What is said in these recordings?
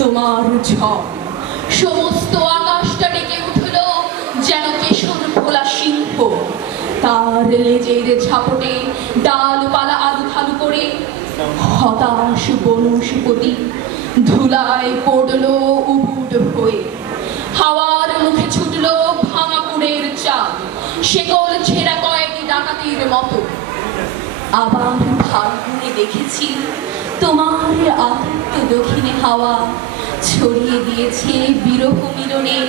তোমার ঝড়। সমস্ত আকাশটা ডেকে উঠল যেন কেশর ভোলা সিংহ। তার লেজের ঝাপটে ডালপালা আলু থালু করে হতাশ বনস্পতি ধুলায় পড়ল উবুট হয়ে। হাওয়ার মুখে ছুটল ভাঙা কুড়ের চাল, শেকল ছেঁড়া কয়েক ডাকাতির মতো। আবার ফাল্গুনে দেখেছি তোমার দক্ষিণে হাওয়া ছড়িয়ে দিয়েছে বিরহ মিলনের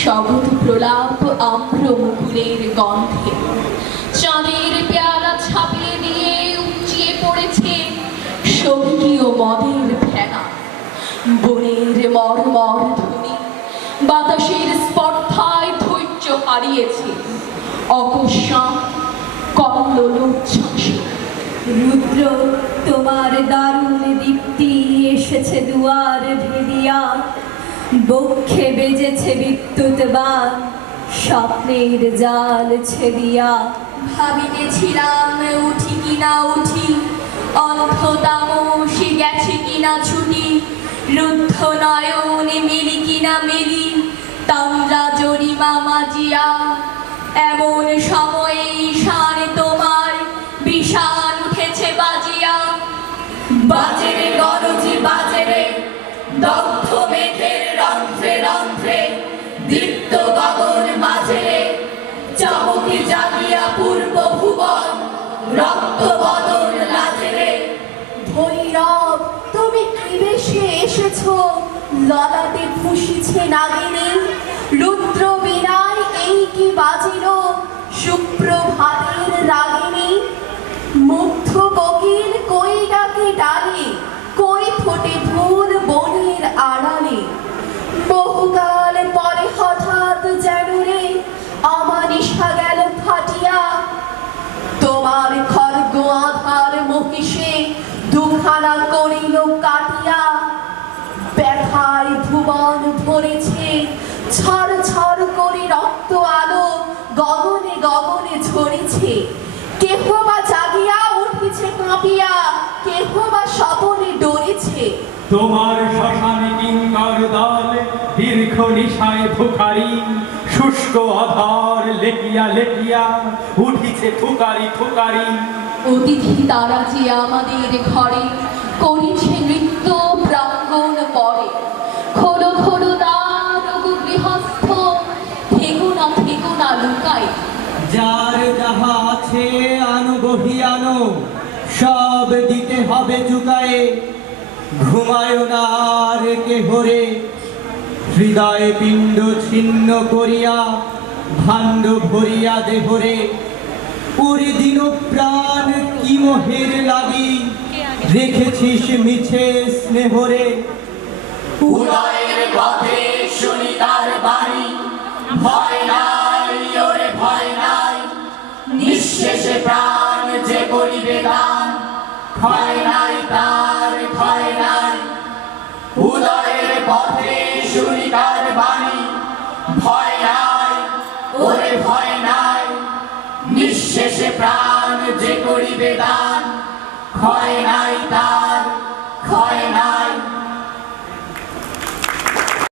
শবদ প্রলাপ আম্র মুকুলের গন্ধে। চাঁদের পেয়ালা ছাপিয়ে দিয়ে উঁচিয়ে পড়েছে স্বর্গীয় মদের ফেনা। বনের মর্মর ধ্বনি বাতাসের স্পর্ধায় ধৈর্য হারিয়েছে। অকস্মাৎ কল্লোচ্ছ্বাসে রুদ্র, তোমার দারুণ দীপ্তি এসেছে দুয়ার ভেদিয়া, বক্ষে বেজেছে বিদ্যুৎ বান, স্বপ্নের জাল ছেদিয়া। ভাবিতেছিলাম, উঠি কিনা উঠি গেছে কিনা ছুটি, রুদ্ধ নয়নে মেলি কিনা মেলি, তামরা জরিমা মাজিয়া। এমন সময়ে ঈশান তোমার বিষাণ উঠেছে বাজিয়া। বাজেরে গরজি বাজেরে, দগ্ধ মেঘের রন্ধ্রে রন্ধ্রে, দীপ্ত গগন মাঝেরে, চমকি জাগিয়া পূর্ব ভুবন, রক্ত বদন লাজেরে। ভৈরব, তুমি কি বেশে এসেছ? ললাটে ফুসিছে নাগিনী, রুদ্র কাঁপিয়া কেহ বা স্বপনে ডরেছে তোমার শ্মশানে কিঙ্কর দল দীর্ঘ নিশায় ভুখারি শুষ্ক অধর লেখিয়া লেখিয়া উঠিছে থুকারি থুকারি। অতিথি তারা যে আমাদের ঘরে করিছে নৃত্য প্রাঙ্গণ পরে। খোলো খোলো দ্বার গৃহস্থ থেকো না থেকো না লুকাই যার যাহা আছে আনো বহিয়ানো সব দিতে হবে চুকায়ে ঘুমায় না আর কেহরে হৃদয় পিণ্ড ছিন্ন করিয়া, ভাণ্ড ভরিয়া দেহরে। ওরে দিন প্রাণ কি মোহের লাগি? রেখেছিস মিছে স্নেহরে। ভয় নাই ভয় নাই। নিঃশেষে প্রাণ করিবে দান। ক্ষয় নাই তার ক্ষয় নাই। উদয়ের পথে সুরিকার বাণী। ভয় নাই, ওরে ভয় নাই। নিঃশেষে প্রাণ যে করিবে দান। ক্ষয় নাই তার